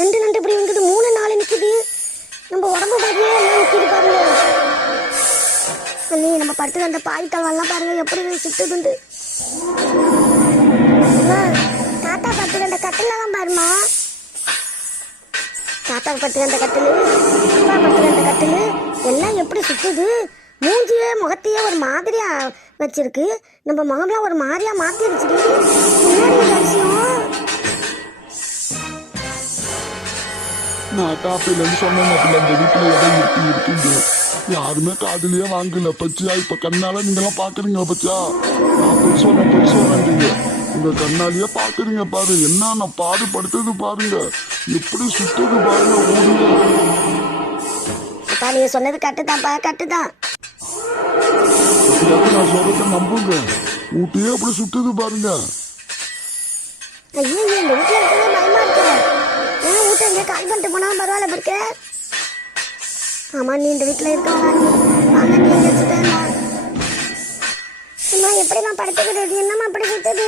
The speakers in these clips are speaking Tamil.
2 நண்டு இப்படி வந்துட்டு 3 4 நிக்குது. நம்ம உடம்பு மாதிரியே எல்லாம் நிக்குது பாருங்க. அண்ணி நம்ம படுத்து அந்த பாய் தவெல்லாம் பாருங்க எப்படி சுத்துதுண்டு. தாத்தா படுத்து அந்த கட்டிலெல்லாம் பாருமா. தாத்தா படுத்து அந்த கட்டிலு, அப்பா படுத்து அந்த கட்டிலு எல்லாம் எப்படி சுத்துது. மூஞ்சியே முகத்தையே ஒரு மாதிரியா வச்சிருக்கு. நம்ம முகம்லாம் ஒரு மாதிரியா மாத்திருச்சு. முன்னாடி விஷயம் நான் காப்பிலேருந்து சொன்னேன். அந்த வீட்டுல இடம் இருக்குங்க. யாருமே காதுலயே வாங்கல பச்சியா. இப்ப கண்ணால நீங்க எல்லாம் பாக்குறீங்க பச்சா. நான் பொய் சொல்றேன்றீங்க. உங்க கண்ணாலேயே பாக்குறீங்க பாரு. என்ன நான் பாடுபடுத்தது பாருங்க. எப்படி சுத்துது பாருங்க ஊர்ல. நீங்க சொன்னது கட்டுதான்ப்பா, கட்டுதான். நான் சொல்றத நம்புங்க. ஊட்டியே அப்படி சுத்துது பாருங்க. ஐயோ இந்த வீட்டுல இருக்கவே பயமா இருக்கு. ஏன்னா வீட்டை எங்க கால் பண்ணிட்டு போனா பரவாயில்ல இருக்கு. ஆமா நீ இந்த வீட்டுல இருக்கவங்க வாங்க நீ வச்சுட்டேன். அம்மா எப்படிமா படுத்துக்கிறது? என்னம்மா அப்படி சுத்துது?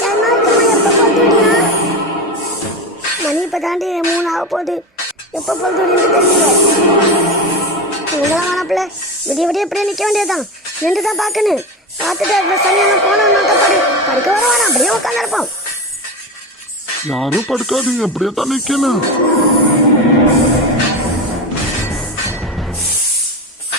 பயமா இருக்குமா? எப்ப போட்டு விடியா? மணி இப்ப தாண்டி 3 ஆக போகுது. எப்ப போட்டு விடின்னு தெரியல. உங்களாம் வேணாப்பில்ல விடிய விடிய எப்படியே நிக்க வேண்டியதுதான். நின்று தான் பார்க்கணும். பார்த்துட்டு சரியான போனோம்னா படுக்க வர வேணாம். அப்படியே உட்காந்து இருப்போம். யாரும் படுக்காதீங்க. அப்படியே தான் நிக்கணும்.